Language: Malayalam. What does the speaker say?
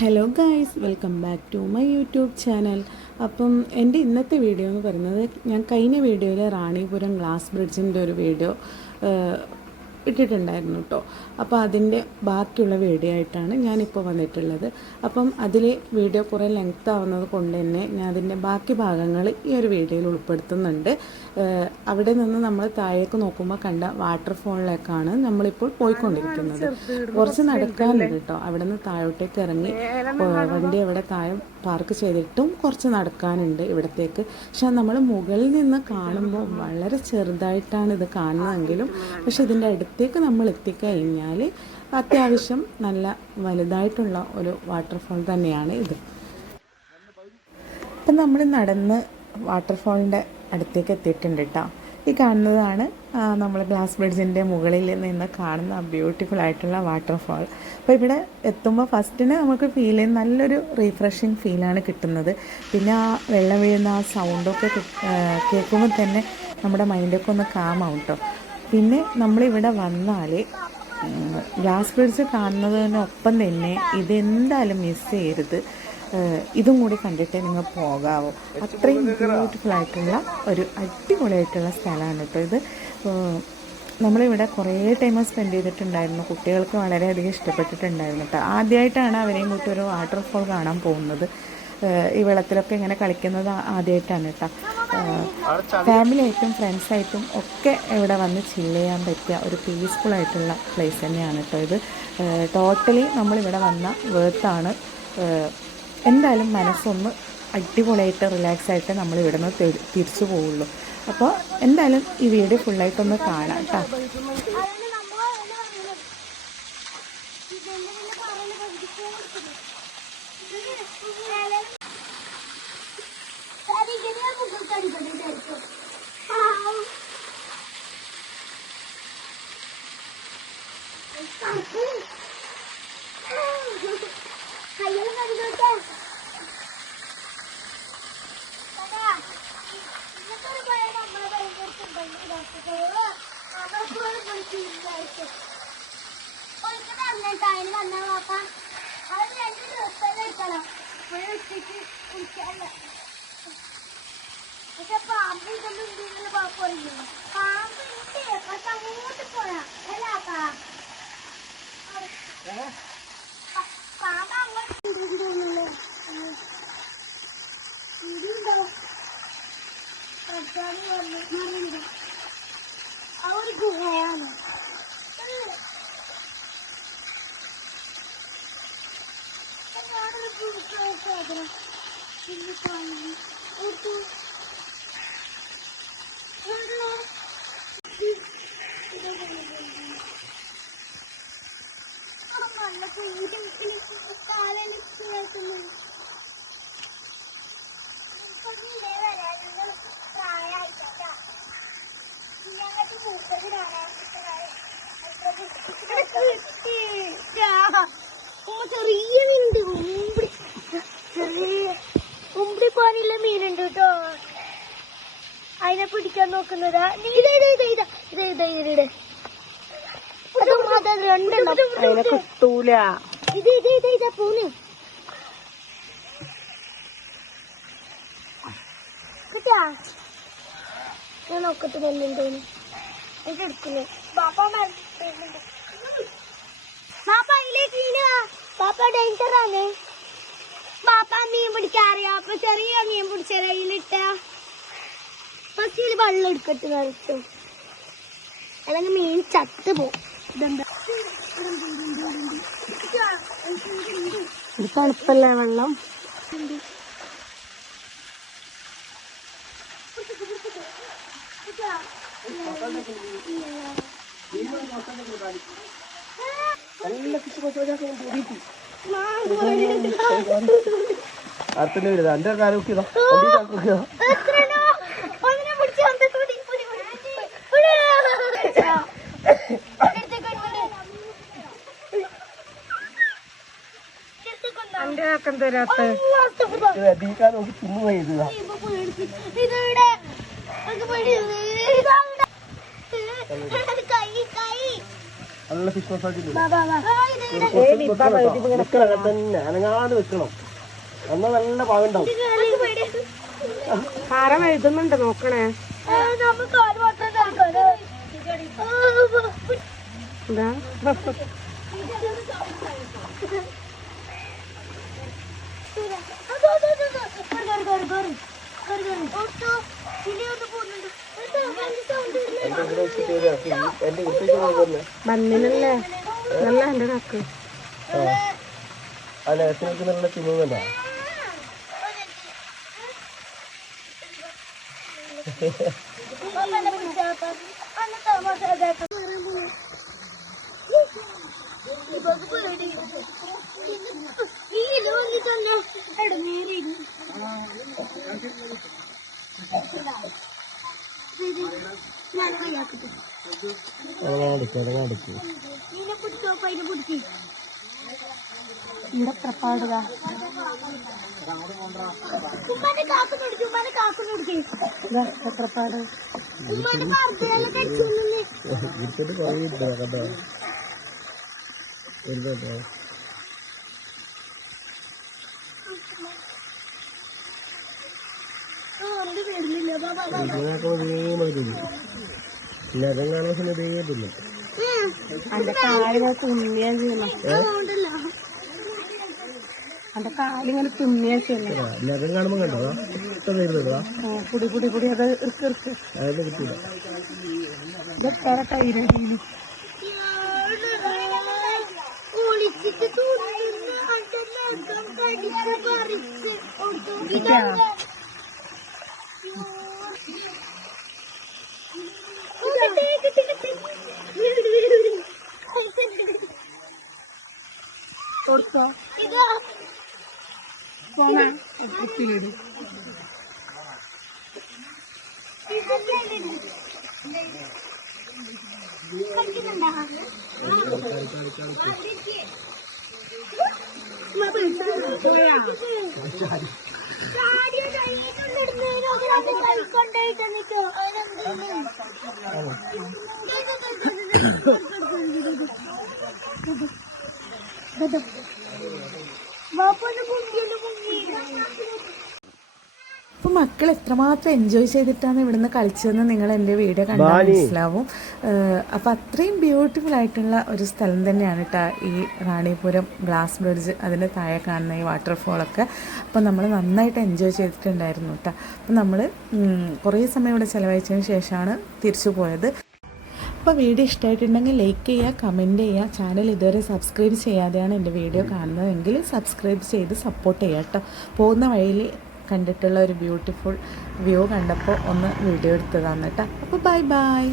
Hello guys, welcome back to my YouTube channel. അപ്പം എൻ്റെ ഇന്നത്തെ വീഡിയോ എന്ന് പറയുന്നത്, ഞാൻ കഴിഞ്ഞ വീഡിയോയിൽ റാണിപുരം ഗ്ലാസ് ബ്രിഡ്ജിൻ്റെ ഒരു വീഡിയോ ഇട്ടിട്ടുണ്ടായിരുന്നു കേട്ടോ. അപ്പോൾ അതിൻ്റെ ബാക്കിയുള്ള വീഡിയോ ആയിട്ടാണ് ഞാനിപ്പോൾ വന്നിട്ടുള്ളത്. അപ്പം അതിൽ വീഡിയോ കുറേ ലെങ്ത് ആവുന്നത് കൊണ്ട് തന്നെ ഞാൻ അതിൻ്റെ ബാക്കി ഭാഗങ്ങൾ ഈ ഒരു വീഡിയോയിൽ ഉൾപ്പെടുത്തുന്നുണ്ട്. അവിടെ നിന്ന് നമ്മൾ താഴേക്ക് നോക്കുമ്പോൾ കണ്ട വാട്ടർഫോളിലേക്കാണ് നമ്മളിപ്പോൾ പോയിക്കൊണ്ടിരിക്കുന്നത്. കുറച്ച് നടക്കാനുണ്ട് കേട്ടോ. അവിടെ നിന്ന് താഴോട്ടേക്ക് ഇറങ്ങി വണ്ടി അവിടെ താഴെ പാർക്ക് ചെയ്തിട്ടും കുറച്ച് നടക്കാനുണ്ട് ഇവിടത്തേക്ക്. പക്ഷെ നമ്മൾ മുകളിൽ നിന്ന് കാണുമ്പോൾ വളരെ ചെറുതായിട്ടാണ് ഇത് കാണുന്നതെങ്കിലും, പക്ഷെ ഇതിൻ്റെ അടുത്തേക്ക് നമ്മൾ എത്തിക്കഴിഞ്ഞാൽ അത്യാവശ്യം നല്ല വലുതായിട്ടുള്ള ഒരു വാട്ടർഫോൾ തന്നെയാണ് ഇത്. ഇപ്പം നമ്മൾ നടന്ന് വാട്ടർഫോളിൻ്റെ അടുത്തേക്ക് എത്തിയിട്ടുണ്ട് കേട്ടോ. ഈ കാണുന്നതാണ് നമ്മൾ ഗ്ലാസ് ബ്രിഡ്ജിൻ്റെ മുകളിൽ നിന്ന് കാണുന്ന ബ്യൂട്ടിഫുൾ ആയിട്ടുള്ള വാട്ടർഫോൾ. അപ്പോൾ ഇവിടെ എത്തുമ്പോൾ ഫസ്റ്റിന് നമുക്ക് ഫീൽ ചെയ്യുന്ന നല്ലൊരു റീഫ്രഷിങ് ഫീലാണ് കിട്ടുന്നത്. പിന്നെ ആ വെള്ളം വീഴുന്ന ആ സൗണ്ടൊക്കെ കേൾക്കുമ്പോൾ തന്നെ നമ്മുടെ മൈൻഡൊക്കെ ഒന്ന് കാമാവും കേട്ടോ. പിന്നെ നമ്മളിവിടെ വന്നാൽ ഗ്ലാസ് ബ്രിഡ്ജ് കാണുന്നതിനൊപ്പം തന്നെ ഇതെന്തായാലും മിസ് ചെയ്യരുത്. ഇതും കൂടി കണ്ടിട്ടേ നിങ്ങൾ പോകാവൂ. അത്രയും ബ്യൂട്ടിഫുൾ ആയിട്ടുള്ള ഒരു അടിപൊളിയായിട്ടുള്ള സ്ഥലമാണ് കേട്ടോ ഇത്. നമ്മളിവിടെ കുറേ ടൈം സ്പെൻഡ് ചെയ്തിട്ടുണ്ടായിരുന്നു. കുട്ടികൾക്ക് വളരെയധികം ഇഷ്ടപ്പെട്ടിട്ടുണ്ടായിരുന്നു കേട്ടോ. ആദ്യമായിട്ടാണ് അവരെയും കൂട്ടി ഒരു വാട്ടർഫോൾ കാണാൻ പോകുന്നത്. ഈ വെള്ളത്തിലൊക്കെ ഇങ്ങനെ കളിക്കുന്നത് ആദ്യമായിട്ടാണ് കേട്ടോ. ഫാമിലിയായിട്ടും ഫ്രണ്ട്സായിട്ടും ഒക്കെ ഇവിടെ വന്ന് ചില്ല് ചെയ്യാൻ പറ്റിയ ഒരു പീസ്ഫുൾ ആയിട്ടുള്ള പ്ലേസ് തന്നെയാണ് കേട്ടോ ഇത്. ടോട്ടലി നമ്മളിവിടെ വന്ന വേർത്താണ്. എന്തായാലും മനസ്സൊന്ന് അടിപൊളിയായിട്ട് റിലാക്സ് ആയിട്ട് നമ്മൾ ഇവിടെ നിന്ന് തിരിച്ചു പോവുള്ളൂ. അപ്പോൾ എന്തായാലും ഈ വീഡിയോ ഫുള്ളായിട്ടൊന്ന് കാണാം കേട്ടോ. ചെറിയ മീനുണ്ട്, ഉമ്പിടി പോലുള്ള മീനുണ്ട് കേട്ടോ. അതിനെ പിടിക്കാൻ നോക്കുന്നതാ. കിട്ടൂല. പൂന് കിട്ടാ. ഞാൻ നോക്കത്ത് നെല്ലുണ്ടോന്ന് എന്റെ എടുക്കുന്നു. ബാപ്പ അതിലേക്ക് വീണുവാ. ബാപ്പ ഡേഞ്ചറാണ്. ബാപ്പ മീൻ പിടിക്കാറിയാ. അപ്പൊ ചെറിയ മീൻ പിടിച്ച കയ്യിലിട്ട ഫസ്റ്റിൽ വെള്ളം എടുക്കട്ട് നിർത്തും, അല്ലെങ്കിൽ മീൻ ചത്ത് പോവും. ഇതെന്താ ഇത് തണുപ്പല്ലേ വെള്ളം. അർത്ഥം വരുന്നത് എന്റെ കാലം നല്ല ഫിഷ് മസാജ് വാ, വാ, വാ. വെക്കണം തന്നെ അനങ്ങാതെ വെക്കണം എന്നാൽ നല്ല പാവുണ്ടാവും. കാരം എഴുതുന്നുണ്ട് നോക്കണേ. നമ്മൾ കാല് മാത്രം നടക്കാനോ? എന്താ എന്റെ കുട്ടിക്ക് തന്നെ മണ്ണിനല്ലേ നല്ല എൻ്റെ നക്ക്. അല്ല എത്രയ്ക്ക് നല്ല തിന്നുന്നുണ്ട. ഇവിടെ പ്രപ്പാടുക പ്രപ്പാട് അന്റെ കാലിങ്ങനെ തുന്നിയാ ചെയ്യണം. അന്റെ കാലിങ്ങനെ തുന്നിയാ ചെയ്യണം. ലകം കാണുമ്പോ കണ്ടോ പുടി പുടി പുടി അത് ഇർക്ക് ഇർക്ക് അതൊന്നും കിട്ടില്ല. ഇതൊക്കെ കയ്യില് കൊടുത്തോ പോണ കുത്തിയിട്. അപ്പോൾ മക്കൾ എത്രമാത്രം എൻജോയ് ചെയ്തിട്ടാണ് ഇവിടുന്ന് കളിച്ചതെന്ന് നിങ്ങൾ എൻ്റെ വീഡിയോ കണ്ടാൽ മനസ്സിലാവും. അപ്പോൾ അത്രയും ബ്യൂട്ടിഫുൾ ആയിട്ടുള്ള ഒരു സ്ഥലം തന്നെയാണ് കേട്ടോ ഈ റാണിപുരം ഗ്ലാസ് ബ്രിഡ്ജ്, അതിൻ്റെ താഴെ കാണുന്ന ഈ വാട്ടർഫോളൊക്കെ. അപ്പോൾ നമ്മൾ നന്നായിട്ട് എൻജോയ് ചെയ്തിട്ടുണ്ടായിരുന്നു കേട്ടോ. അപ്പോൾ നമ്മൾ കുറേ സമയം ഇവിടെ ചിലവഴിച്ചതിന് ശേഷമാണ് തിരിച്ചു പോയത്. അപ്പോൾ വീഡിയോ ഇഷ്ടമായിട്ടുണ്ടെങ്കിൽ ലൈക്ക് ചെയ്യുക, കമൻറ്റ് ചെയ്യുക. ചാനൽ ഇതുവരെ സബ്സ്ക്രൈബ് ചെയ്യാതെയാണ് എൻ്റെ വീഡിയോ കാണുന്നതെങ്കിൽ സബ്സ്ക്രൈബ് ചെയ്ത് സപ്പോർട്ട് ചെയ്യുക കേട്ടോ. പോകുന്ന വഴിയിൽ കണ്ടിട്ടുള്ള ഒരു ബ്യൂട്ടിഫുൾ വ്യൂ കണ്ടപ്പോൾ ഒന്ന് വീഡിയോ എടുത്തതാണ് കേട്ടോ. അപ്പോൾ ബൈ ബൈ.